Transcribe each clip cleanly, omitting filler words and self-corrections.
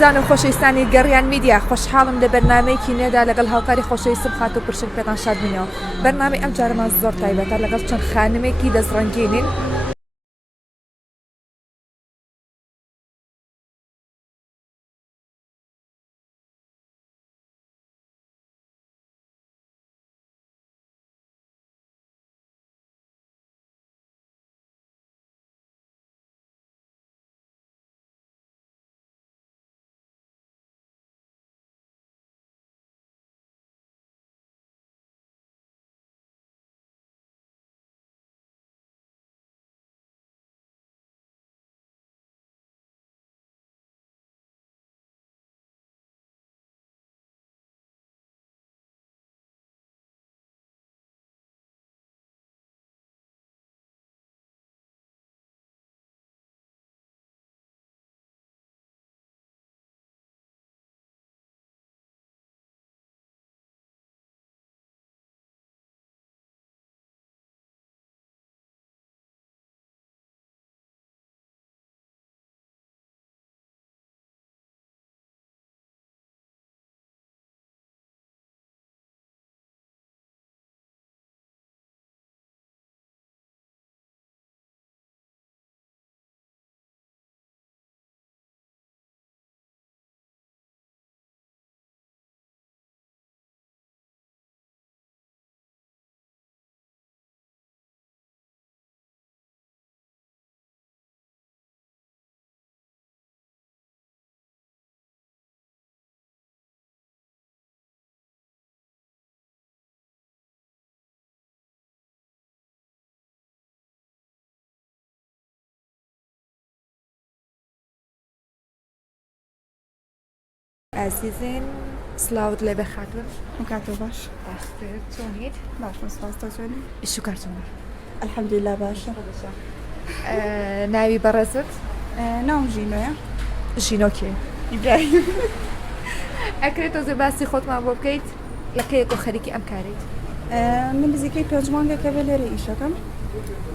زان و خۆشەویستانی گەڕیان میدیا خۆشحاڵم لە بەرنمەیەکی نێدا لەگەڵ هاوکاری خۆشەویستم خات و پرشک پێتان شاد بینەوە. بەرنامەی ئەم جارەمان زۆر تایبەتە لەگەڵ چەند خانمێکی دەستڕەنگێنین. ئازیزین سلااوت لێ بێ خاتون مكاتب باش چۆنیت باش مسپاس تۆچۆنی ئیش و کارتونە الحەمدوللا باشە ناوی بەڕێزت ناوم ژینۆیە ژینۆکێ ئیبراهیم ئەکرێت تۆزێ باسی خۆتمان بۆ بکەیت لەکەیەک و خەریکی ئەم کارێت من نزیکەی پێنج مانگێکە بێ لێرە ئیشەکەم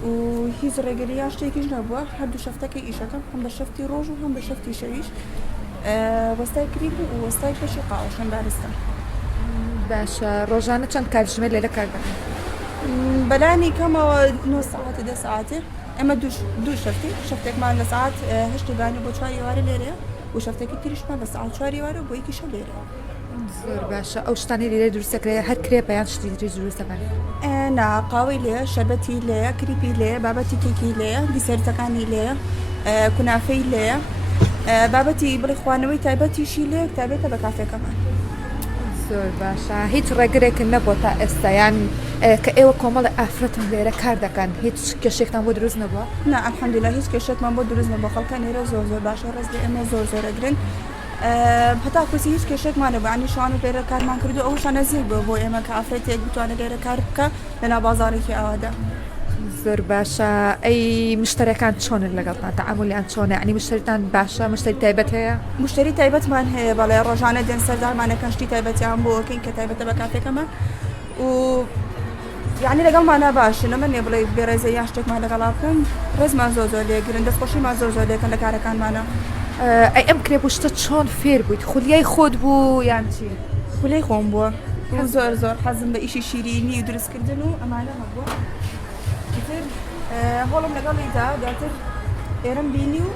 و هیچ ڕێگەریا شتێکیش نەبووە هەردوو شەفتەکە ئیشەکەم هەم بە شەفتی ڕۆژ و هەم بە شەفتی شەویش وەستای کریپ و وەستای پێشی قاوەشم دارستم باشە ڕۆژانە چەند کاتژمێر لێرە کار دەکەن بەلانی کەمەوە 9 ساعتە 10 ساعتێ ئەمە دوو شەفتی شەفتێکمان لە ساعت 8 بانی بۆ 4 ئێوارە لێرەیە و شەفتێکی تریشمان لە ساعت 4 ئێوارە بۆ یەکی شەو لێرەیە زۆر باشە ئەو شتانی لێرە دروستەکرێت هەر کرێپە یان شتی تری دروستەکەن نا قاوەی لێە شەربەتی لێە کریپی لێە بابەتی کێکی لێە دیسەرتەکانی لێە کونافەی لێە بابەتی بڵێ خوانەوەی تایبەتیشی لێ تایبێتە بە کافێکەمان زۆر باشە هیچ ڕێگرێکن نەبووە تا ئێستا یان کە ئێوە کۆمەڵی ئافرەتم لێرە کار دەکەن هیچ کێشێکتان بۆ دروست نەبووە نا الحەمدوللا هیچ کێشێکمان بۆ دروست نەبووە خەڵکان لێرە زۆر باشە ڕێز لێ ئێمە زۆرەگرن هەتا کوسی هیچ کێشێکمانە بە عنی شوان و لێرە کارمان کردو ئەوشان نەزیک بووە بۆ ئێمە کە ئافرەتێک بتوانێت لێرە کار بکە لەناو بازاڕێکی ئاوادا زۆر باشە ئەی مشتەرەکان چۆنن لەگەڵتان تەعاملیان چۆنە عنی مشتریتان باشە مشتری تایبەت هەیە مشتری تایبەتمان هەیە بەڵێ ڕۆژانە دێن سەردارمانەکەن شتی تایبەتیان بۆ ئۆکەین کە تایبەتە بە کافێکەمە و یعنی لەگەڵمانە باشن ئەمە نێ بڵێ بێڕێزە یان شتێکمان لەگەڵا بکەن ڕێزمان زۆر لێگرن دەستخۆشیمان زۆر لێکەن لە کارەکانمانە ئەی ئەم کرێ شتە چۆن فێر بوویت خولیای خۆت بوو یان چی خولەی خۆم بووە زۆر حەزم بە ئیشی شیرینی و دروستکردن و ئەمانە هەبووە هەوڵم لەگەڵیدا دواتر ئێرەم بینی و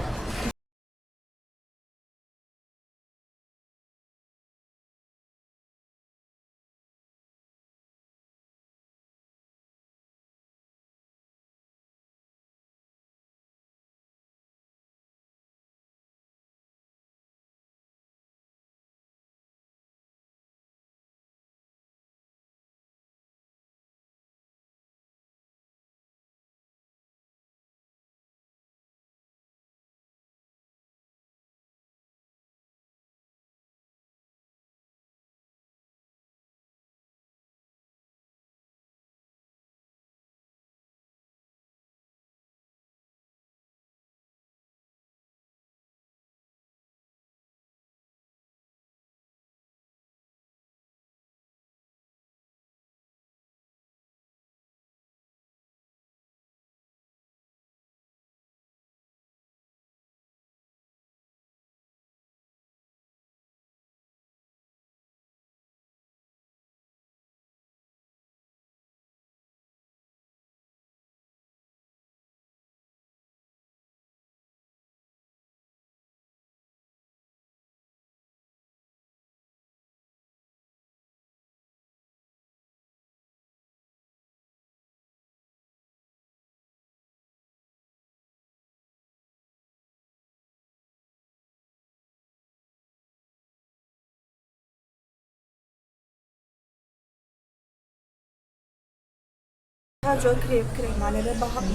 هاجو كريم معناه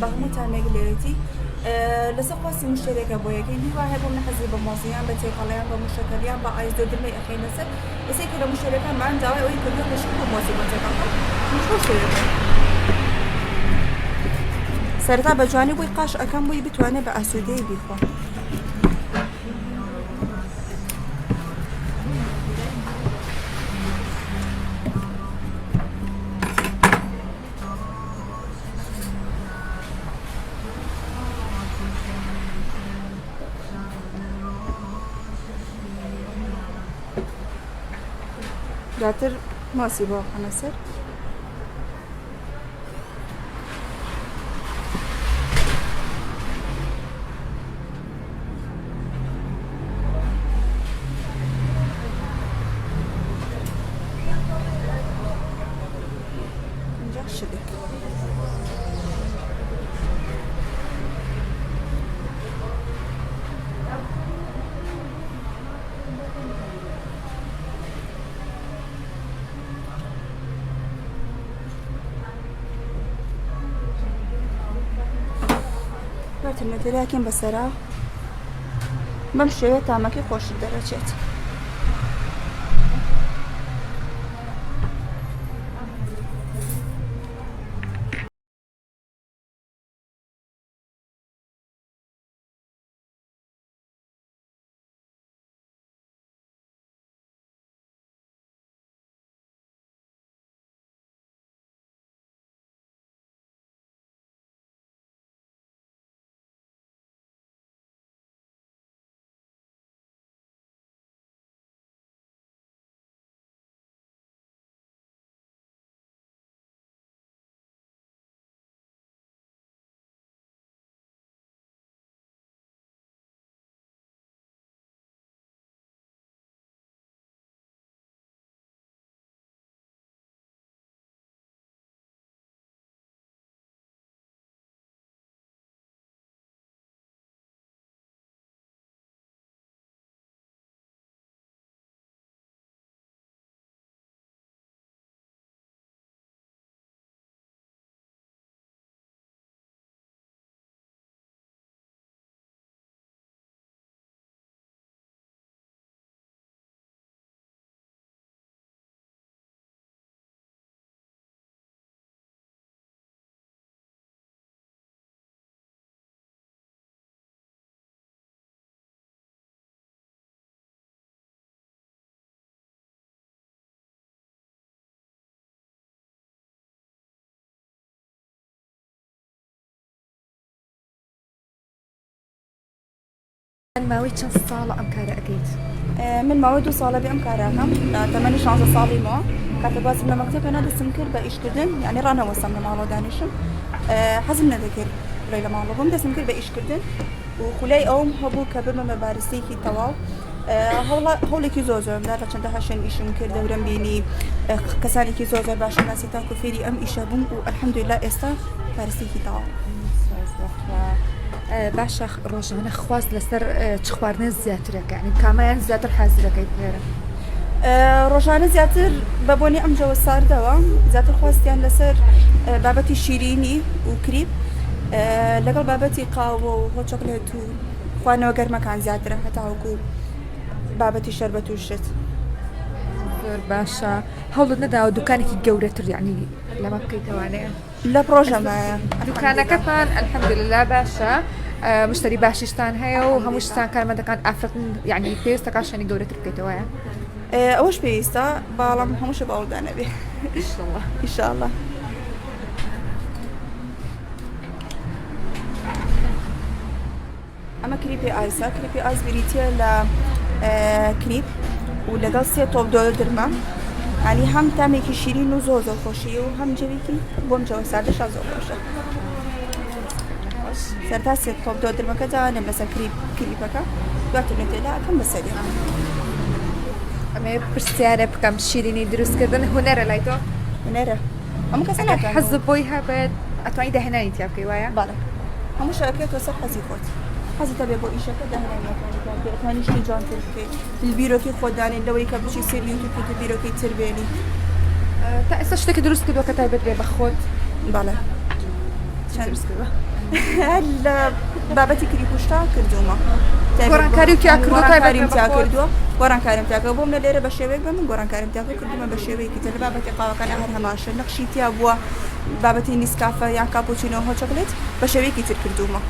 بهمو تانيجليتي لسه مشتركة بويا كي دي واحد من حزب بموزيان بتيقليان بمشتركيان بأيز دو دمي أخي نسر بس كده مشتركة مع دواء وين كده نشوف بموزي بتيقليان مش مشتركة سرتا بجواني ويقاش أكم وي بتواني بأسودي بيخو جاتر ماسي بو خنسر نجح شدك باتنة لكن بسرعة بمشي تامكي خوش الدرجات ماوي چەند ساڵە ئەم کارە ئەەکەیت من ماوەی 2 ساڵە بێ ئەم کاراکەم تەمەنی 16 ساڵی ماوە کاتە بازم لە مەکتەبە دەستم کرد بە ئیشکردن یعنی ڕانەوەسم لە ماڵەوە دانیشم حەزم نەدەکرد بڕێ لە ماڵەوە بووم دەستم کرد بە ئیشکردن و خولای ئەوم هەبوو کە ببمە بارستێکی تەواو هەوڵێکی زۆرم دا لە چەندە هەشێن ئیشم کرد دەورم بینی کەسانێکی زۆر باشناسی تاکو فێری ئەم ئیشە بووم و ئەلحەمدولیلا ئێستا بارستێکی تەواو باشە ڕۆژانە خواست لەسەر چ خواردنە زیاترەکە ینی کامایان زیاتر حازرەکەیت لێرە ڕۆژانە زیاتر بە بۆنی ئەم جەوە ساردەوە زیاتر خواستیان لەسەر بابەتی شیرینی و کریپ لەگەڵ بابەتی قاوە و هۆ چۆکلێت و خواردنەوە گەرمەکان زیاترە هەتاوەکو بابەتی شەربەت و شت زۆر باشە هەوڵت نەداوە دوکانێکی گەورەتر یعنی لەمە بکەیتەوانەیە لە پرۆژەمایە دوکانەکەتان ئەلحەمدوللا باشە مشتری باشیشتان هەیە و هەموو شتان کارمەندەکان ئافرەتن یعنی پێویستەکان شوێنی گەورەتر بکەیتەوەیە ئەوەش پێویستە باڵام هەمووشە باوەڵدانە بێ ئینشاءڵڵا ئەمە کلیپی ئایسا کلیپی ئایس بریتە لە کلیپ و لەگەڵ 3 تۆپ دۆلرمە ینی هەم تامێکی شیرین و زۆر خۆشیە و هەم جەوێکی بۆم جەوە ساردەشە زۆر خۆشە سەرتا 3 تۆپ دۆلرمەکە جوانم لەسەر کلیپەکە دواتر نوتێلا ئەکەم بەسەری ئەمێ پرسیارە بکەم شیرینی دروستکردن هونەرە لای تۆ هونەرە ئەم کەس حەزت بۆی هەبێت ئەتوانی داهێنانی تیا بکەی وایە باڵێ هەموو شەکێتەوە سەر حەزی خۆت حەزتە بێ بۆ ئیشەکە داهێنانی شتی جوانتر بکەیت بیرۆکی خۆدانین لەوەی کە بچی سەر یوتیوب بیرۆکەی تر بێنی تا ئێستا شتێکی دروست کردووە کە تایبەت بێ بە خۆت باڵێ هل بابەتی کریپشتا کردومە گۆڕانکاری و تیا کردووە گۆڕانکاریم تیا کردووە گۆڕانکاریم تاکە بۆم لە لێرە بە شێوەیەک بە من گۆڕانکاریم تاکە کردومە بە شێوەیەکی تر لە بابەتی قاوەکان هەر هەماشە نەخشی تیا بووە بابەتی نیسکافە یان کاپۆچینۆ هۆ چۆکلێت بە شێوەیەکی تر کردومە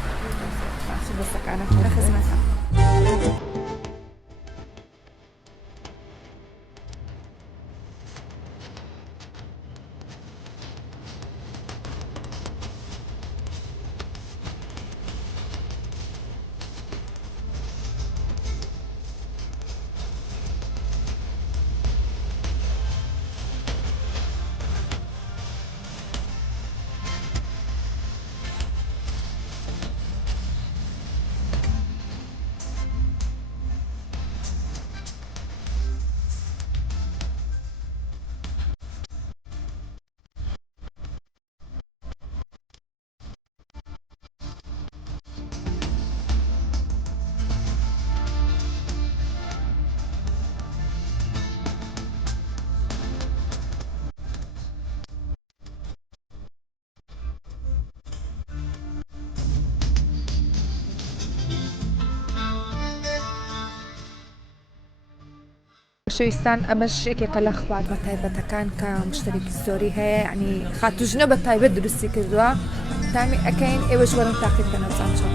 لە خزمەتە. شویستان ئەمەش یەکێکە لە خواردنە تایبەتەکان کە مشتێکی زۆری هەیە یعنی خاتوژنە بە تایبەت دروستی کردووە تامی ئەەکەین ئێوەش وەرن تاقیت بە نەوزان چۆن.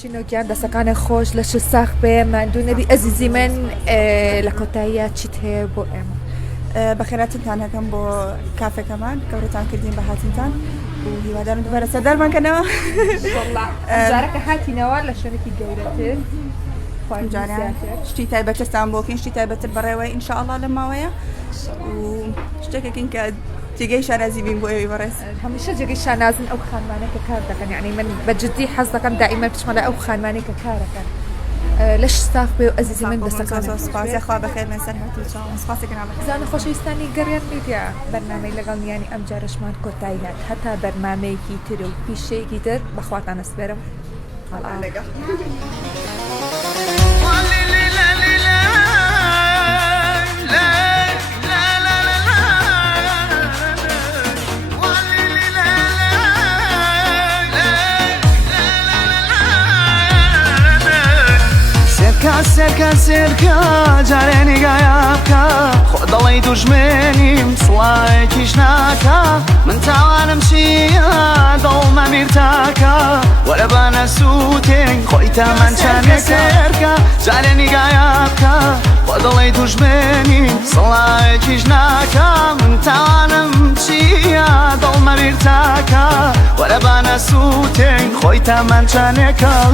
شینۆکیان دەسەکانی خۆش لە ش ساخ بێ مادوو نەبی ئەزیزی من لە کۆتاییە چیت هەیە بۆ ئێمە بەخێراتتان هەکەم بۆ کافەکەمان کەورتان کردین بە هاتنتان و هیوادارم دوبارە سەردارمانکەنەوە جارەکە هاتینەوە لە شوێنێکی گەورەتر شتی تایبەتستان بۆکەین شتی تایبەتر بەڕێوەی ئینشاءڵڵا لە ماوەیە و شتێکەکەین کە جێگەی شارازی بین بۆ ئێوەی بەڕێز هەمیشە جێگەی شانازن ئەو خانمانەکە کار دەکەن یعنی من بەجددی حەز دەکەم دائیمە بچمە لە ئەو خانمانەی کە کارەکەن لەش ستاف بێ و ئەزیزی من دەسەکان سپاسیخوا بەخێر من سەر هاتوو سپاسێکم زانە خۆشەویستانی گەڕیان میدیا بەرنامەی لەگەڵ میانی ئەم جارشمان کۆتایی هات هەتا بەرنامەیەکی تر و پیشەیەکی تر بەخواتان ئەسپێرم سرکە سێرکە جارێ نیگایە بکە خۆ دەڵێی دوژمنیم سڵایەکیش ناکە من تاوانم چییە دڵمە میرتاکە وەرە بانە سووتێن خۆی تامان چانێ سێرکە جارێ نیگایە بکە خۆ دەڵێی دوژمنیم سڵایەکیش ناکە من تاوانم چییە دڵمە میرتاکە وەرە بانە سووتێن خۆی تامان چانێکە